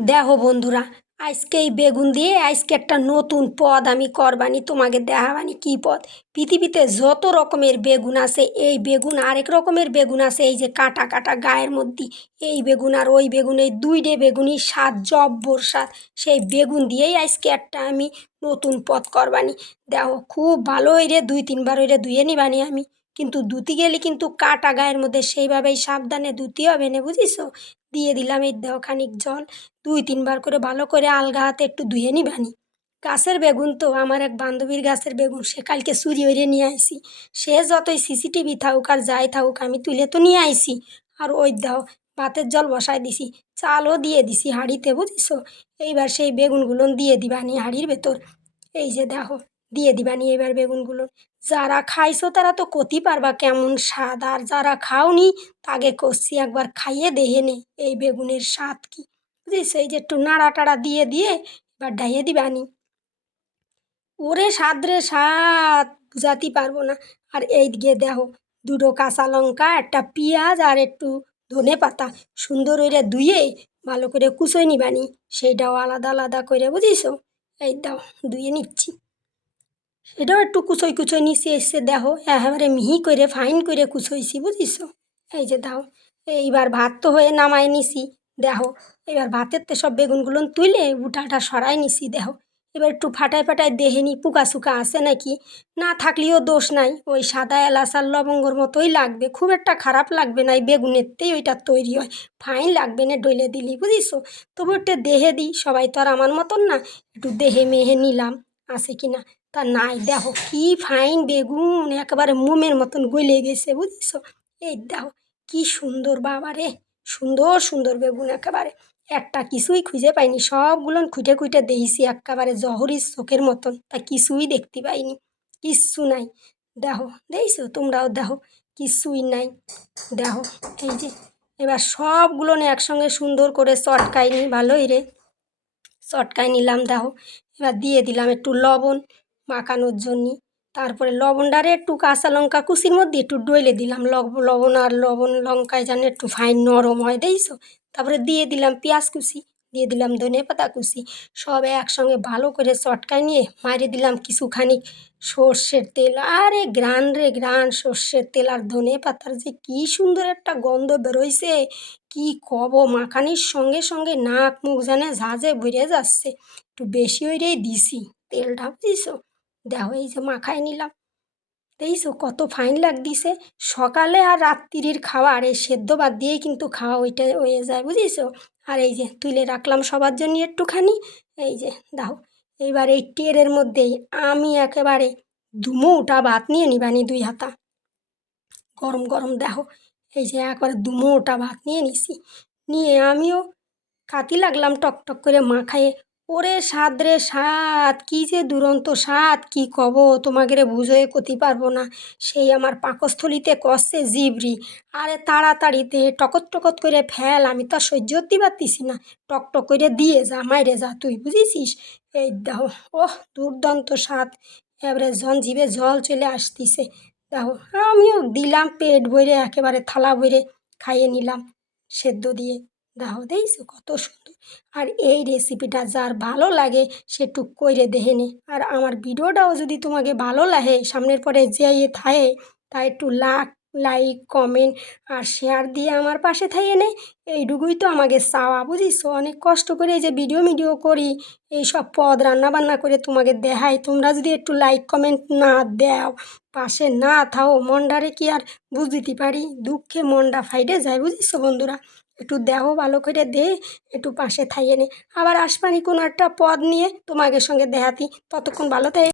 দেখো বন্ধুরা, আজকে এই বেগুন দিয়ে আজকে একটা নতুন পদ আমি করবানি, তোমাকে দেখাবানি কী পদ? পৃথিবীতে যত রকমের বেগুন আছে, এই বেগুন, আরেক রকমের বেগুন আছে, এই যে কাটা কাটা গায়ের মধ্যে, এই বেগুন আর ওই বেগুন, এই দুইটে বেগুনই স্বাদ, জব্বর স্বাদ, সেই বেগুন দিয়েই আজকে একটা আমি নতুন পদ করবানি। দেখো, খুব ভালো হইরে, দুই তিনবার হইরে ধুয়ে নিবানি আমি, কিন্তু ধুতি গেলে কিন্তু কাটা গায়ের মধ্যে সেইভাবেই সাবধানে ধুতি হবে না, বুঝিস? দিয়ে দিলাম এই খানিক জল। দুই, তিনবার করে ভালো করে আলগা হাতে একটু ধুয়ে নিবানি গাছের বেগুন তো আমার এক বান্ধবীর গাছের বেগুন, সে কালকে চুরি হইরে নিয়ে আইসি সে যতই সিসিটিভি থাকুক আর যাই থাকুক, আমি তুলে তো নিয়ে আইসি আর ওই দাও ভাতের জল বসায় দিছি, চালও দিয়ে দিছি হাঁড়িতে বুঝিস এইবার সেই বেগুনগুলো দিয়ে দিবানি হাঁড়ির ভেতর। এই যে দেখো। দিয়ে দিবা দিবানি এবার বেগুনগুলো। যারা খাইছো তারা তো কতি পারবা কেমন স্বাদ, আর যারা খাওনি তাকে করছি একবার খাইয়ে দেহে নে, এই বেগুনের স্বাদ কি। বুঝিস এই যে একটু নাড়া টাড়া দিয়ে দিয়ে এবার ডাইয়ে দিবানি ওরে স্বাদ রে স্বাদ, বুঝাতে পারব না। আর এই দিকে দেখো, দুটো কাঁচা লঙ্কা, একটা পেঁয়াজ আর একটু ধনে পাতা। সুন্দর করে ধুয়ে ভালো করে কুচোই নিবানি সেইটাও আলাদা আলাদা করে বুঝিস এই দাও, ধুয়ে নিচ্ছি। সেটাও একটু কুচোই কুচোই নিছি এসে দেখো, একেবারে মিহি করে ফাইন করে কুচোইছি বুঝিস এই যে দাও, এইবার ভাত তো হয়ে নামাই নিছি, দেখো এবার ভাতের তো সব বেগুনগুলো তুলে উঠাটা সরাই নিছি, দেখো। এবার একটু ফাটায় ফাটায় দেহেনি পুকা সুকা আছে নাকি? না থাকলেও দোষ নাই, ওই সাদা এলাচ আর লবঙ্গর মতোই লাগবে, খুব একটা খারাপ লাগবে না, এই বেগুনেরতেই ওইটা তৈরি হয় ফাইন লাগবে না ডইলে দিলি বুঝিস তবু একটু দেহে দিই, সবাই তো আর আমার মতন না, একটু দেহে মেহে নিলাম, আছে কি না তা নাই, দেখো কি ফাইন বেগুন, একেবারে মোমের মতন গলে গেছে বুঝিস এই দেখো কি সুন্দর বাবা রে সুন্দর সুন্দর বেগুন একেবারে। একটা কিছুই খুঁজে পাইনি, সবগুলো খুঁটে খুঁটে দেখছি, একেবারে জহরির চোখের মতন, তা কিছুই দেখতে পাইনি, কিচ্ছু নাই। দেখো, দেখছ? তোমরাও দেখো, কিছুই নাই। দেখো, এই যে, এবার সবগুলো একসঙ্গে সুন্দর করে চটকাই নি, ভালোই রে। চটকাই নিলাম, দেখো, এবার দিয়ে দিলাম একটু লবণ মাখানোর জন্যে। তারপরে লবণটারে একটু কাঁচা লঙ্কা কুচির মধ্যে একটু ডইলে দিলাম। লবণ আর লবণ, লঙ্কায় যেন একটু ফাইন নরম হয় দেখছ তারপরে দিয়ে দিলাম পেঁয়াজ কুচি, দিয়ে দিলাম ধনে পাতা কুচি। সব একসঙ্গে ভালো করে চটকায় নিয়ে মারে দিলাম কিছুখানি সর্ষের তেল। আরে গ্রান রে গ্রান, সর্ষের তেল আর ধনে পাতার যে কী সুন্দর একটা গন্ধ বেরোইছে। কি কব, মাখানির সঙ্গে সঙ্গে নাক মুখ যেন ঝাঁঝে ভরে যাচ্ছে। একটু বেশি হইরেই দিছি তেলটা বুঝিস দেখো এই যে মাখায় নিলাম। দেখছ কত ফাইন লাগদিছে সকালে আর রাত্রির খাবার এই সেদ্ধ বাদ দিয়েই কিন্তু খাওয়া ওইটা হয়ে যায় বুঝিস আর এই যে তুলে রাখলাম সবার জন্য একটুখানি। এই যে, দাও। এইবার এই টেরের মধ্যেই আমি একেবারে দুমোটা ভাত নিয়ে নিবানি দুই হাতা। গরম গরম, দেখো। এই যে একবারে দুমোটা ভাত নিয়ে নিছি। নিয়ে আমিও কাতি লাগলাম টক টক করে মাখায়ে ওরে স্বাদ রে স্বাদ কী যে দুরন্ত স্বাদ কী কব তোমাকে রে বুঝোয়ে করতে পারব না। সেই আমার পাকস্থলিতে কষছে জিবরি, আরে তাড়াতাড়িতে টকত টকত করে ফেল, আমি তো সহ্য হতে পারতিছি না। টক টক করে দিয়ে যা, মাইরে যা তুই, বুঝেছিস? এই দেখো, ওহ, দুর্দান্ত স্বাদ এবারে জন জিভে জল চলে আসতিছে। দেখো, আমিও দিলাম পেট ভরে, একেবারে থালা ভরে খাইয়ে নিলাম সেদ্ধ দিয়ে। দেখো দেখছ কত সুন্দর। আর এই রেসিপিটা যার ভালো লাগে, সে টুক করে দেখে নে। আর আমার ভিডিওটাও যদি তোমাকে ভালো লাগে, সামনের পরে যে থাকে তা একটু লাক লাইক কমেন্ট আর শেয়ার দিয়ে আমার পাশে থাকে নে। এইটুকুই তো আমাকে চাওয়া বুঝিস অনেক কষ্ট করে এই যে ভিডিও মিডিও করি, এই সব পদ রান্না বান্না করে তোমাকে দেখাই। তোমরা যদি একটু লাইক কমেন্ট না দাও, পাশে না থাও মনডারে কি আর বুঝতে পারি? দুঃখে মনটা ফাইটে যায় বুঝিস বন্ধুরা? একটু দেহ ভালো করে দে, একটু পাশে থাইয়ে নে। আবার আসবানি কোনো একটা পদ নিয়ে তোমাকে সঙ্গে দেখাতি। ততক্ষণ ভালো থাকে